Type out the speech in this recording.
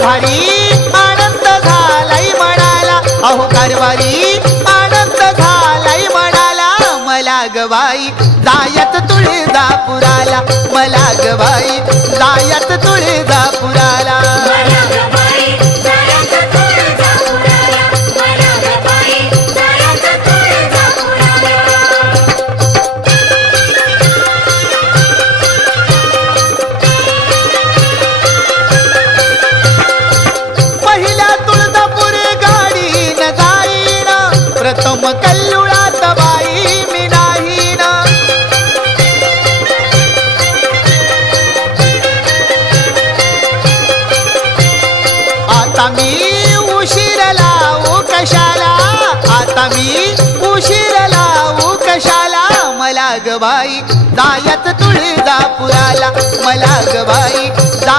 कारभारी आनंद झालाय म्हणाला, अहो कारभारी आनंद झालाय म्हणाला, मला ग बाई जायत तुळजापुराला, मला ग बाई जायत तुळजापुराला. प्रथम कल्लुळात बाई मी नाही ना, आता मी उशीर लावू कशाला, आता मी उशीर लावू कशाला, मला ग बाई जायत तुळजापुराला, मला ग बाई